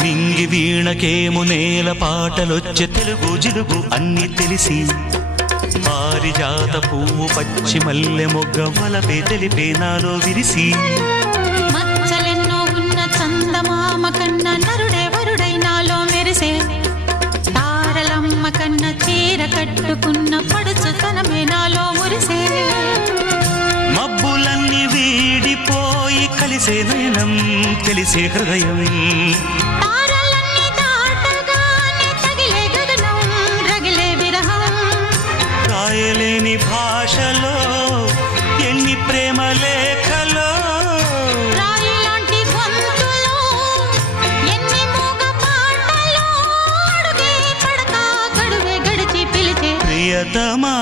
నింగి వీణకేము నేల పాటలొచ్చే తెలుగు జిలుగు అన్ని తెలిసి పారిజాత పువ్వు పచ్చి మల్లె మొగ్గ వలపే తెలిపే నాలో విరిసి మచ్చలెన్నో ఉన్న చందమామ కన్నా నరుడే వరుడై నాలో మెరిసే తారలమ్మ కన్నా చీర కట్టుకున్న పడుచుతనమే నాలో మురిసే మబ్బులన్నీ వీడిపోయి కలిసే నయనం తెలిసే హృదయం తారలన్నీ దాటగానే తగిలే గగనం రగిలే విరహం రాయలేని భాషలో ఎన్ని ప్రేమ లేఖలో రాయిలాంటి గొంతులో ఎన్ని మూగ పాటలో అడుగే పడక గడువే గడిచి పిలిచే ప్రియతమా